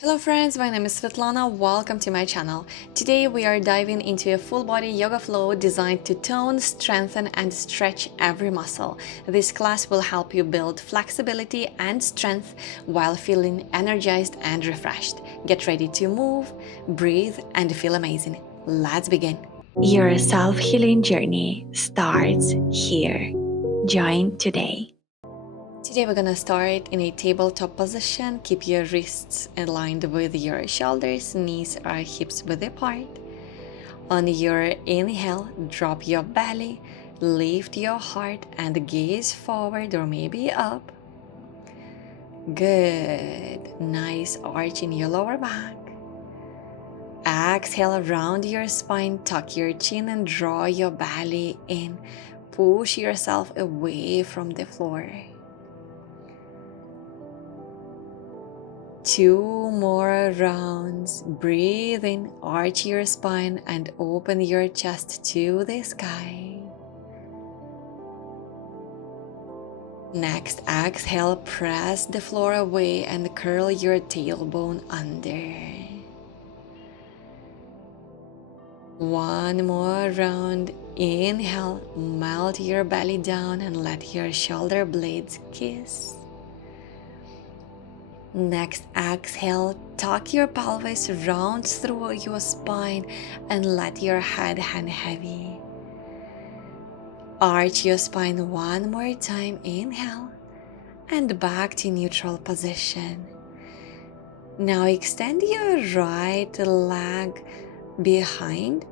Hello friends, my name is Svetlana. Welcome to my channel. Today we are diving into a full body yoga flow designed to tone, strengthen and stretch every muscle. This class will help you build flexibility and strength while feeling energized and refreshed. Get ready to move, breathe and feel amazing. Let's begin. Your self-healing journey starts here. Join today. Today we're gonna start in a tabletop position. Keep your wrists aligned with your shoulders, knees or hips width apart. On your inhale, drop your belly, lift your heart and gaze forward or maybe up. Good. Nice arch in your lower back. Exhale, round your spine, tuck your chin and draw your belly in. Push yourself away from the floor. 2 more rounds. Breathe in, arch your spine and open your chest to the sky. Next, exhale, press the floor away and curl your tailbone under. 1 more round. Inhale, melt your belly down and let your shoulder blades kiss. Next, exhale, tuck your pelvis, round through your spine and let your head hang heavy. Arch your spine 1 more time. Inhale and back to neutral position. Now extend your right leg behind.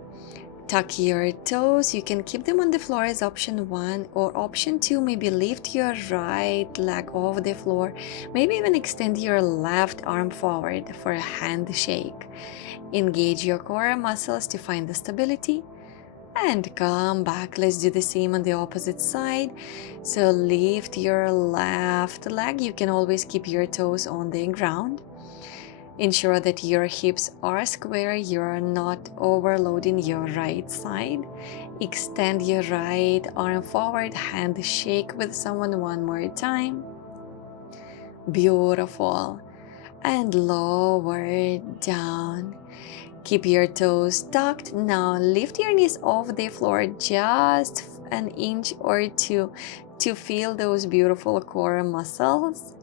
Tuck your toes. You can keep them on the floor as option 1, or option 2, maybe lift your right leg off the floor. Maybe even extend your left arm forward for a handshake. Engage your core muscles to find the stability and come back. Let's do the same on the opposite side. So lift your left leg. You can always keep your toes on the ground. Ensure that your hips are square, you're not overloading your right side. Extend your right arm forward, hand shake with someone 1 more time. Beautiful. And lower down. Keep your toes tucked. Now lift your knees off the floor just an inch or 2 to feel those beautiful core muscles.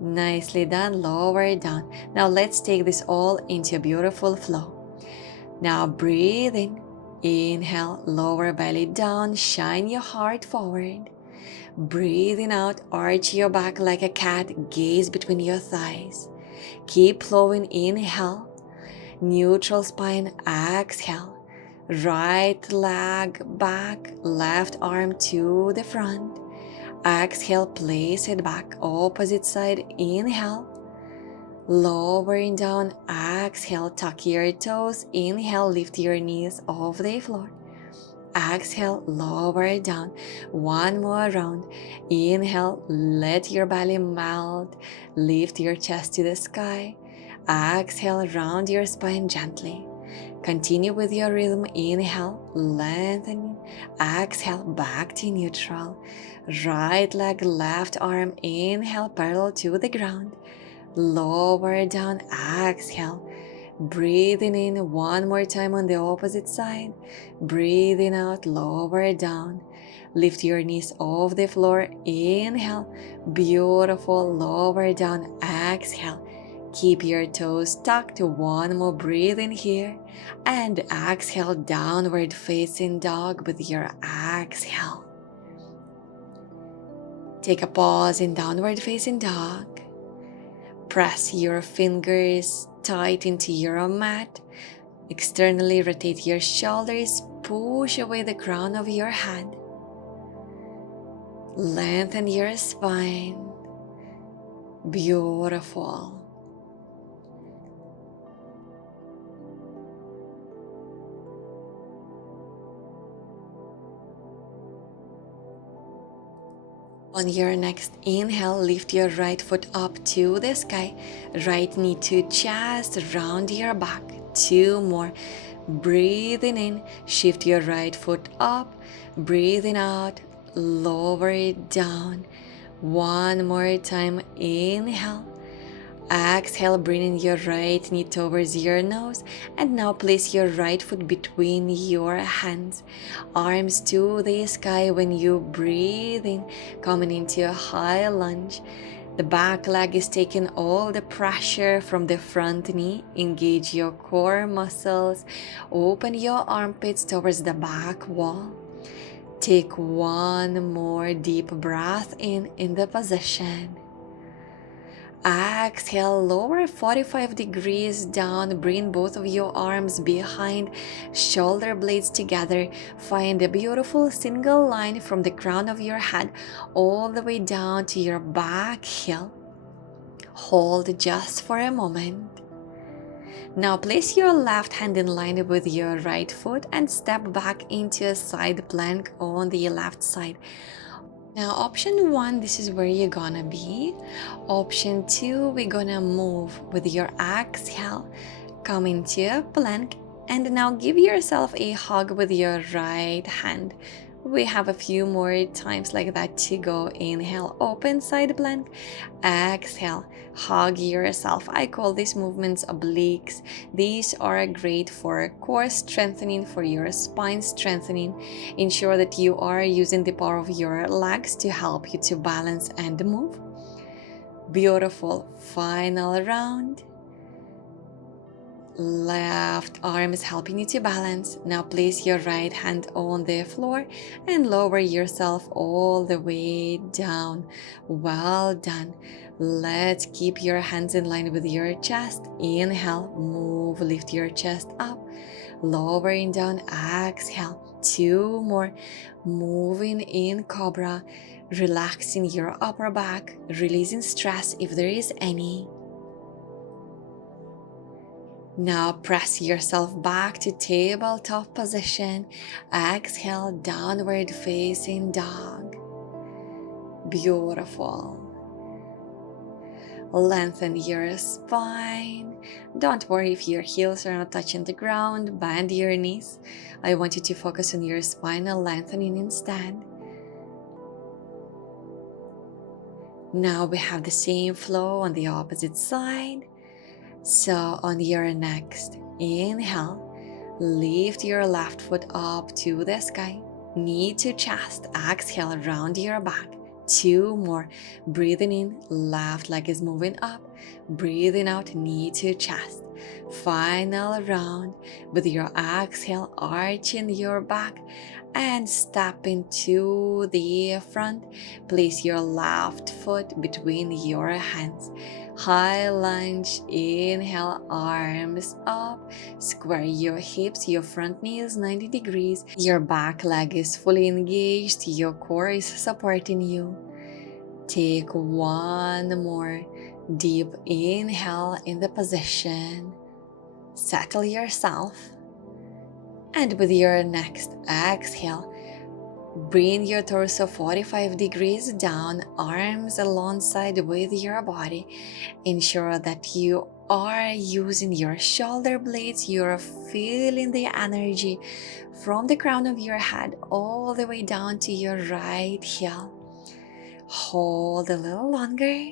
Nicely done. Lower down. Now let's take this all into a beautiful flow. Now breathe in. Inhale, lower belly down, shine your heart forward. Breathing out, arch your back like a cat, gaze between your thighs. Keep flowing. Inhale, neutral spine. Exhale, right leg back, left arm to the front. Exhale, place it back, opposite side. Inhale, lowering down. Exhale, tuck your toes. Inhale, lift your knees off the floor. Exhale, lower down. 1 more round. Inhale, let your belly melt. Lift your chest to the sky. Exhale, round your spine gently. Continue with your rhythm. Inhale, lengthening. Exhale, back to neutral. Right leg, left arm. Inhale, parallel to the ground. Lower down. Exhale. Breathing in 1 more time on the opposite side. Breathing out, lower down. Lift your knees off the floor. Inhale. Beautiful. Lower down. Exhale. Keep your toes tucked. 1 more breath in here. And exhale, downward facing dog with your exhale. Take a pause in downward facing dog. Press your fingers tight into your mat. Externally rotate your shoulders. Push away the crown of your head. Lengthen your spine. Beautiful. On your next inhale, lift your right foot up to the sky. Right knee to chest, round your back. 2 more. Breathing in, shift your right foot up. Breathing out, lower it down. 1 more time. Inhale. Exhale, bringing your right knee towards your nose. And now place your right foot between your hands. Arms to the sky when you breathe in, coming into a high lunge. The back leg is taking all the pressure from the front knee. Engage your core muscles. Open your armpits towards the back wall. Take one more deep breath in the position. Exhale, lower 45 degrees down. Bring both of your arms behind, shoulder blades together. Find a beautiful single line from the crown of your head all the way down to your back heel. Hold just for a moment. Now place your left hand in line with your right foot and step back into a side plank on the left side. Now option 1, this is where you're gonna be. Option 2, we're gonna move with your exhale, come into a plank, and now give yourself a hug with your right hand. We have a few more times like that to go. Inhale, open side plank. Exhale, hug yourself. I call these movements obliques. These are great for core strengthening, for your spine strengthening. Ensure that you are using the power of your legs to help you to balance and move. Beautiful. Final round. Left arm is helping you to balance. Now place your right hand on the floor and lower yourself all the way down. Well done. Let's keep your hands in line with your chest. Inhale, move, lift your chest up. Lowering down, exhale. 2 more. Moving in cobra, relaxing your upper back, releasing stress if there is any. Now press yourself back to tabletop position. Exhale, downward facing dog. Beautiful. Lengthen your spine. Don't worry if your heels are not touching the ground. Bend your knees. I want you to focus on your spinal lengthening instead. Now we have the same flow on the opposite side. So on your next inhale, lift your left foot up to the sky, knee to chest. Exhale, round your back. 2 more. Breathing in, left leg is moving up. Breathing out, knee to chest. Final round with your exhale, arching your back and stepping to the front. Place your left foot between your hands. High lunge, inhale, arms up, square your hips, your front knee is 90 degrees, your back leg is fully engaged, your core is supporting you. Take one more deep inhale in the position. Settle yourself. And with your next exhale, bring your torso 45 degrees down, arms alongside with your body. Ensure that you are using your shoulder blades. You're feeling the energy from the crown of your head all the way down to your right heel. Hold a little longer.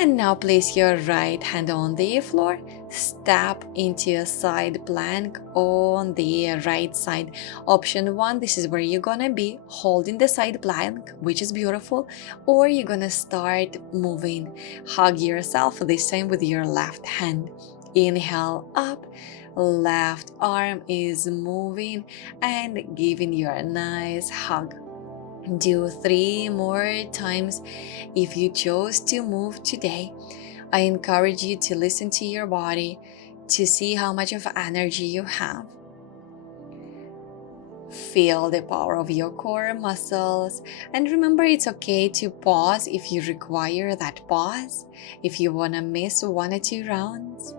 And now place your right hand on the floor. Step into a side plank on the right side. Option 1, this is where you're gonna be holding the side plank, which is beautiful, or you're gonna start moving. Hug yourself, this time with your left hand. Inhale up, left arm is moving and giving you a nice hug. Do 3 more times. If you chose to move today, I encourage you to listen to your body to see how much of energy you have. Feel the power of your core muscles, and remember, it's okay to pause if you require that pause, if you want to miss 1 or 2 rounds.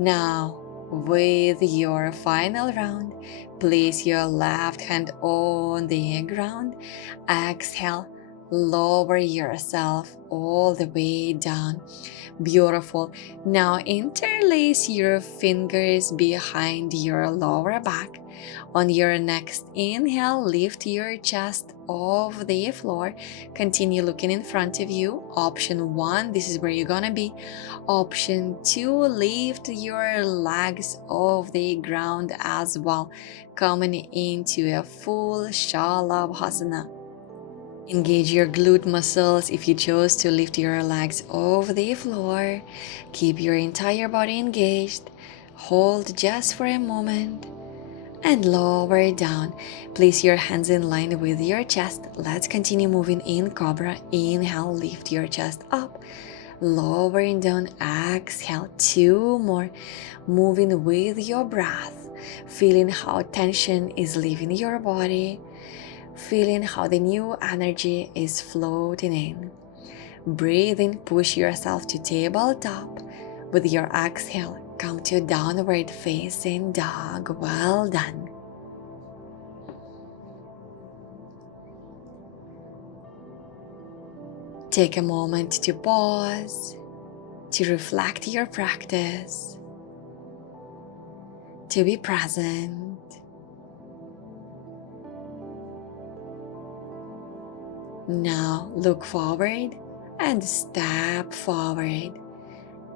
Now, with your final round, place your left hand on the ground. Exhale, lower yourself all the way down. Beautiful. Now interlace your fingers behind your lower back. On your next inhale, lift your chest off the floor. Continue looking in front of you. Option 1, this is where you're gonna be. Option 2, lift your legs off the ground as well, coming into a full Shalabhasana. Engage your glute muscles if you chose to lift your legs off the floor. Keep your entire body engaged. Hold just for a moment and lower down. Place your hands in line with your chest. Let's continue moving in Cobra. Inhale, lift your chest up. Lowering down, exhale. 2 more. Moving with your breath. Feeling how tension is leaving your body. Feeling how the new energy is floating in. Breathe in, push yourself to tabletop. With your exhale, come to downward facing dog. Well done. Take a moment to pause, to reflect your practice, to be present. Now look forward and step forward.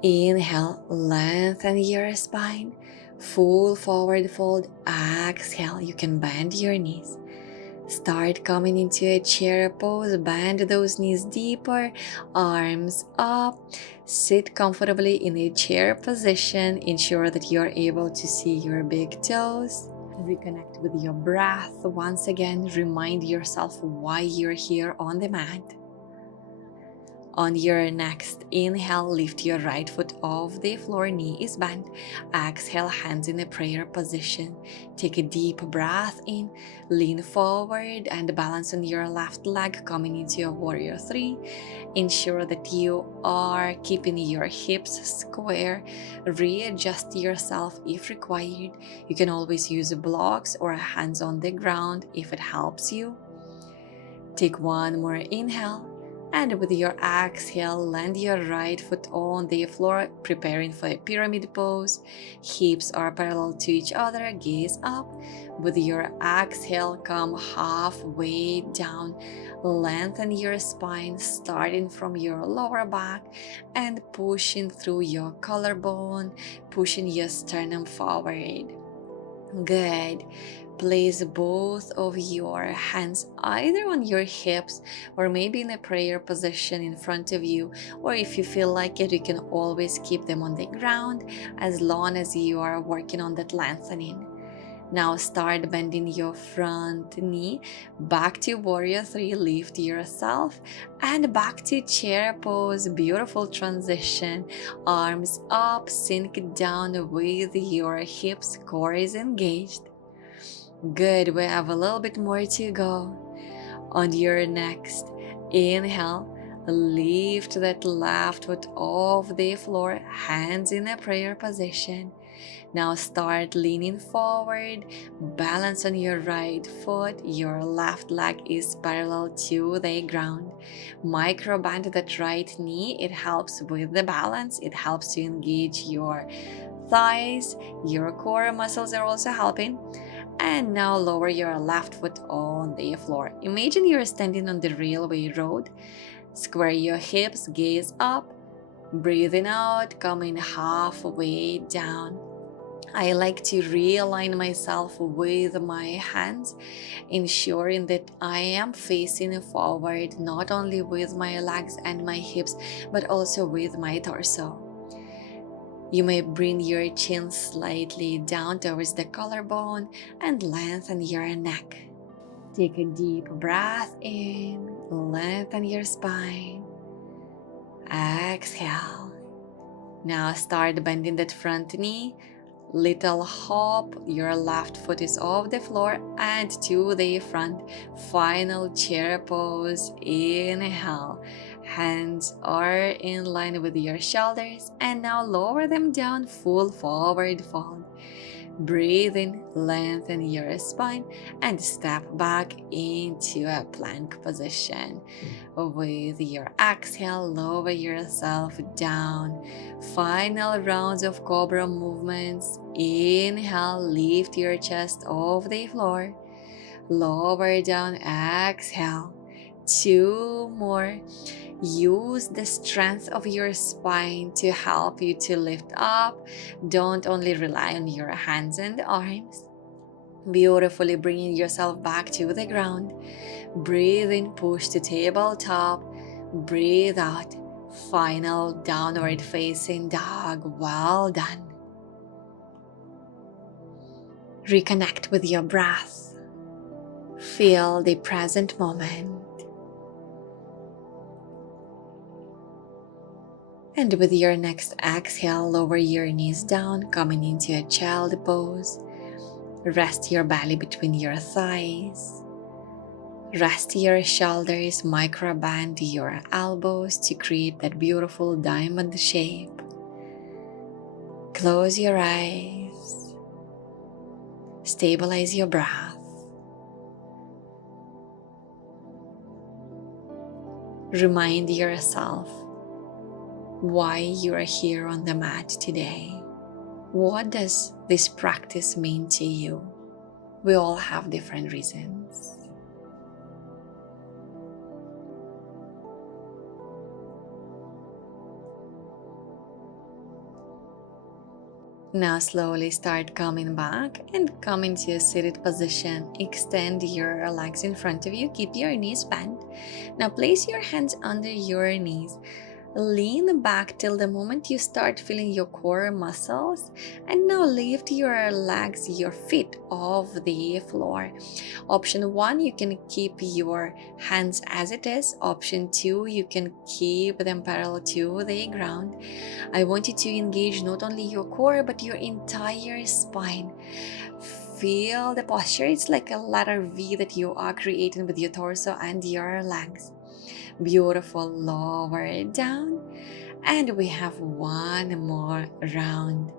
Inhale, lengthen your spine. Full forward fold. Exhale, you can bend your knees. Start coming into a chair pose. Bend those knees deeper. Arms up. Sit comfortably in a chair position. Ensure that you're able to see your big toes. Reconnect with your breath. Once again, remind yourself why you're here on the mat. On your next inhale, lift your right foot off the floor, knee is bent. Exhale, hands in a prayer position. Take a deep breath in, lean forward and balance on your left leg, coming into a warrior 3. Ensure that you are keeping your hips square. Readjust yourself if required. You can always use blocks or hands on the ground if it helps you. Take one more inhale. And with your exhale, land your right foot on the floor, preparing for a pyramid pose. Hips are parallel to each other, gaze up. With your exhale, come halfway down. Lengthen your spine, starting from your lower back and pushing through your collarbone, pushing your sternum forward. Good. Place both of your hands either on your hips or maybe in a prayer position in front of you, or if you feel like it, you can always keep them on the ground as long as you are working on that lengthening. Now start bending your front knee back to warrior 3, lift yourself and back to chair pose. Beautiful transition. Arms up, sink down with your hips, core is engaged. Good, we have a little bit more to go. On your next inhale, lift that left foot off the floor, hands in a prayer position. Now start leaning forward, balance on your right foot, your left leg is parallel to the ground. Micro bend that right knee, it helps with the balance, it helps to engage your thighs, your core muscles are also helping. And now lower your left foot on the floor. Imagine you're standing on the railway road. Square your hips, gaze up, breathing out, coming halfway down. I like to realign myself with my hands, ensuring that I am facing forward not only with my legs and my hips, but also with my torso. You may bring your chin slightly down towards the collarbone and lengthen your neck. Take a deep breath in, lengthen your spine. Exhale. Now start bending that front knee. Little hop, your left foot is off the floor and to the front. Final chair pose. Inhale. Hands are in line with your shoulders and now lower them down, full forward fold. Breathe in, lengthen your spine, and step back into a plank position. With your exhale, lower yourself down. Final rounds of cobra movements. Inhale, lift your chest off the floor. Lower down, exhale. Two more. Use the strength of your spine to help you to lift up. Don't only rely on your hands and arms. Beautifully bringing yourself back to the ground. Breathe in, push to tabletop. Breathe out. Final downward facing dog. Well done. Reconnect with your breath. Feel the present moment. And with your next exhale, lower your knees down, coming into a child pose. Rest your belly between your thighs. Rest your shoulders, microband your elbows to create that beautiful diamond shape. Close your eyes. Stabilize your breath. Remind yourself why you are here on the mat today. What does this practice mean to you? We all have different reasons. Now slowly start coming back and come into a seated position. Extend your legs in front of you. Keep your knees bent. Now place your hands under your knees. Lean back till the moment you start feeling your core muscles, and now lift your legs, your feet off the floor. Option 1, you can keep your hands as it is. Option 2, you can keep them parallel to the ground. I want you to engage not only your core but your entire spine. Feel the posture. It's like a letter V that you are creating with your torso and your legs. Beautiful. Lower it down. And we have one more round.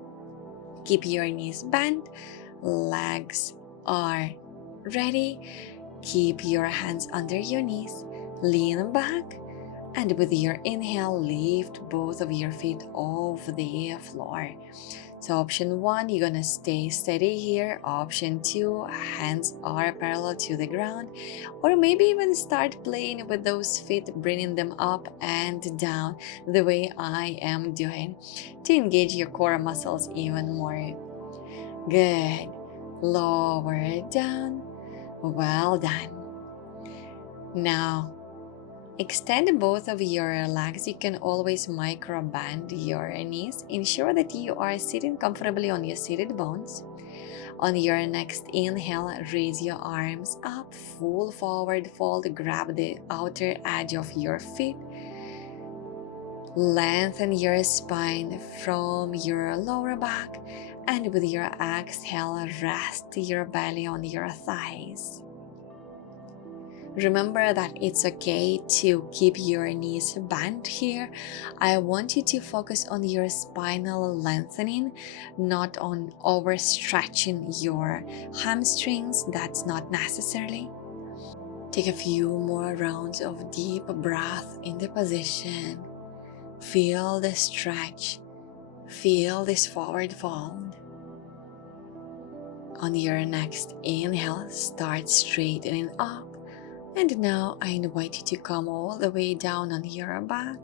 Keep your knees bent. Legs are ready. Keep your hands under your knees. Lean back. And with your inhale, lift both of your feet off the floor. So option 1, you're gonna stay steady here. Option 2, hands are parallel to the ground. Or maybe even start playing with those feet, bringing them up and down the way I am doing to engage your core muscles even more. Good. Lower it down. Well done. Now, extend both of your legs. You can always micro bend your knees. Ensure that you are sitting comfortably on your seated bones. On your next inhale, raise your arms up, full forward fold. Grab the outer edge of your feet. Lengthen your spine from your lower back. And with your exhale, rest your belly on your thighs. Remember that it's okay to keep your knees bent here. I want you to focus on your spinal lengthening, not on overstretching your hamstrings. That's not necessarily. Take a few more rounds of deep breath in the position. Feel the stretch. Feel this forward fold. On your next inhale, start straightening up. And now I invite you to come all the way down on your back.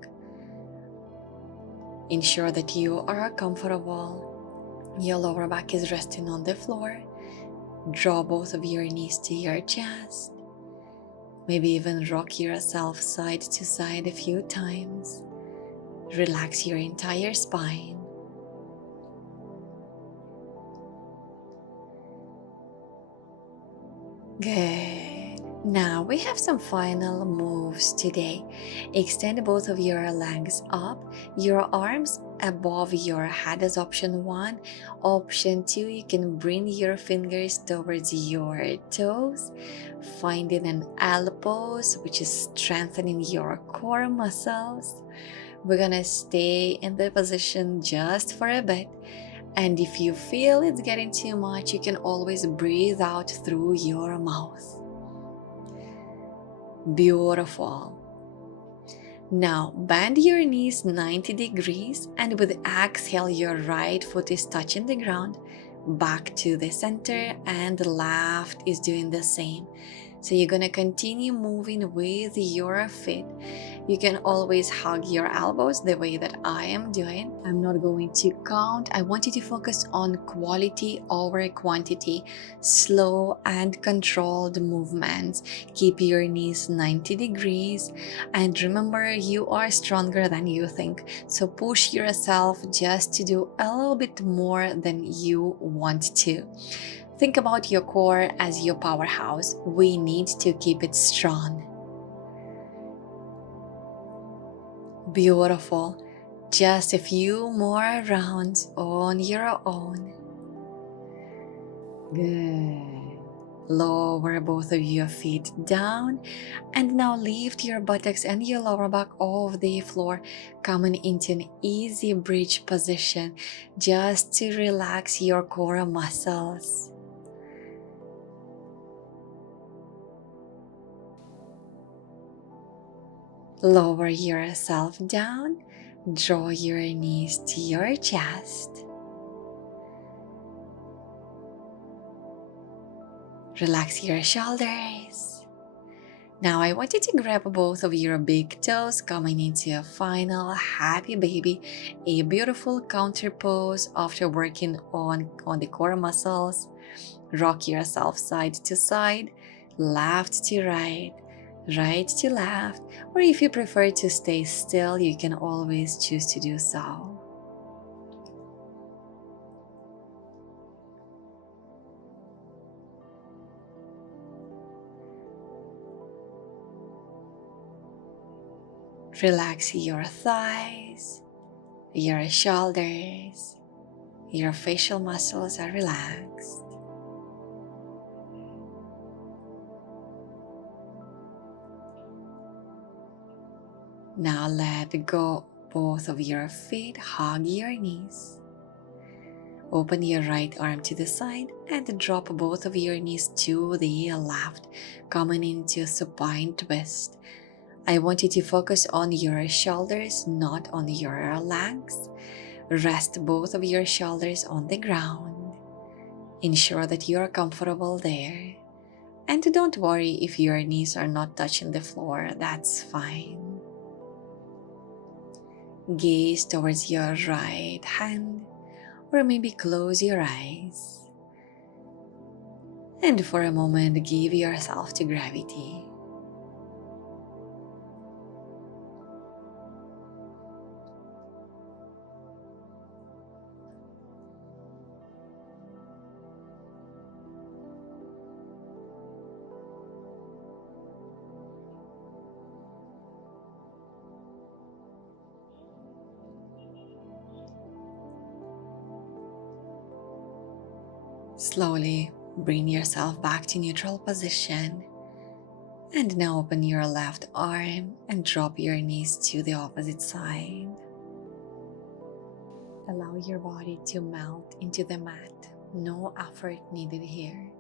Ensure that you are comfortable. Your lower back is resting on the floor. Draw both of your knees to your chest. Maybe even rock yourself side to side a few times. Relax your entire spine. Good. Now we have some final moves today. Extend both of your legs up, your arms above your head as option 1. Option 2, you can bring your fingers towards your toes, finding an L pose, which is strengthening your core muscles. We're gonna stay in the position just for a bit. And if you feel it's getting too much, you can always breathe out through your mouth. Beautiful. Now bend your knees 90 degrees, and with exhale, your right foot is touching the ground, back to the center, and the left is doing the same. So you're gonna continue moving with your feet. You can always hug your elbows the way that I am doing. I'm not going to count. I want you to focus on quality over quantity, slow and controlled movements. Keep your knees 90 degrees, and remember, you are stronger than you think. So push yourself just to do a little bit more than you want to. Think about your core as your powerhouse. We need to keep it strong. Beautiful. Just a few more rounds on your own. Good. Lower both of your feet down, and now lift your buttocks and your lower back off the floor, coming into an easy bridge position just to relax your core muscles. Lower yourself down, draw your knees to your chest. Relax your shoulders. Now I want you to grab both of your big toes, coming into a final happy baby, a beautiful counter pose after working on the core muscles. Rock yourself side to side, left to right, right to left, or if you prefer to stay still, you can always choose to do so. Relax your thighs, your shoulders, your facial muscles are relaxed. Now let go both of your feet, hug your knees. Open your right arm to the side and drop both of your knees to the left, coming into a supine twist. I want you to focus on your shoulders, not on your legs. Rest both of your shoulders on the ground. Ensure that you are comfortable there. And don't worry if your knees are not touching the floor, that's fine. Gaze towards your right hand, or maybe close your eyes. And for a moment, give yourself to gravity. Slowly bring yourself back to neutral position. And now open your left arm and drop your knees to the opposite side. Allow your body to melt into the mat. No effort needed here.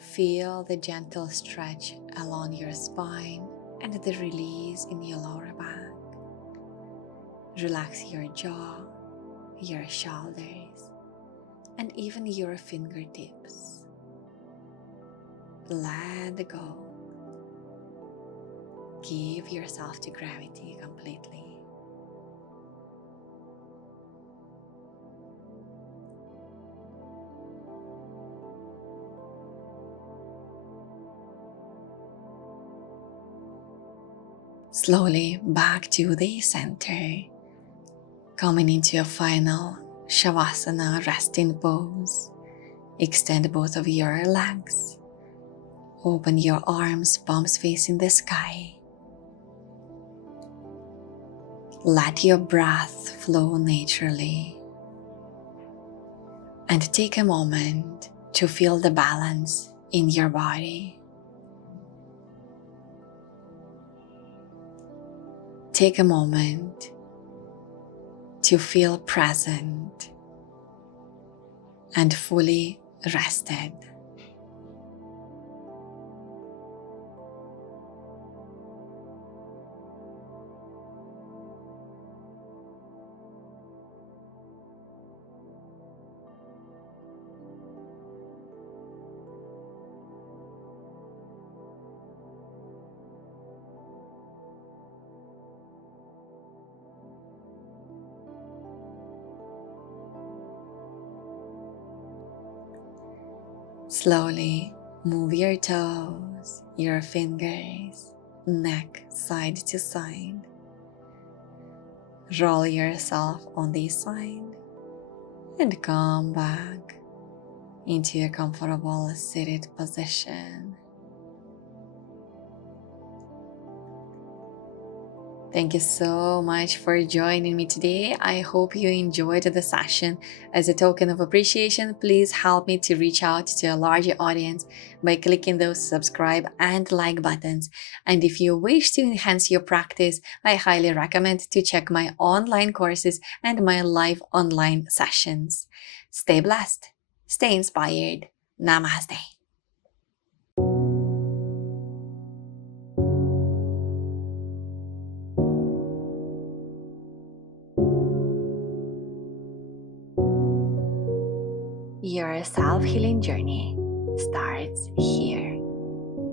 Feel the gentle stretch along your spine and the release in your lower back. Relax your jaw, your shoulders, and even your fingertips. Let go. Give yourself to gravity completely. Slowly back to the center, coming into a final Shavasana resting pose. Extend both of your legs. Open your arms, palms facing the sky. Let your breath flow naturally. And take a moment to feel the balance in your body. Take a moment to feel present and fully rested. Slowly move your toes, your fingers, neck side to side. Roll yourself on this side and come back into a comfortable seated position. Thank you so much for joining me today. I hope you enjoyed the session. As a token of appreciation, please help me to reach out to a larger audience by clicking those subscribe and like buttons. And if you wish to enhance your practice, I highly recommend to check my online courses and my live online sessions. Stay blessed, stay inspired. Namaste. Your self healing journey starts here.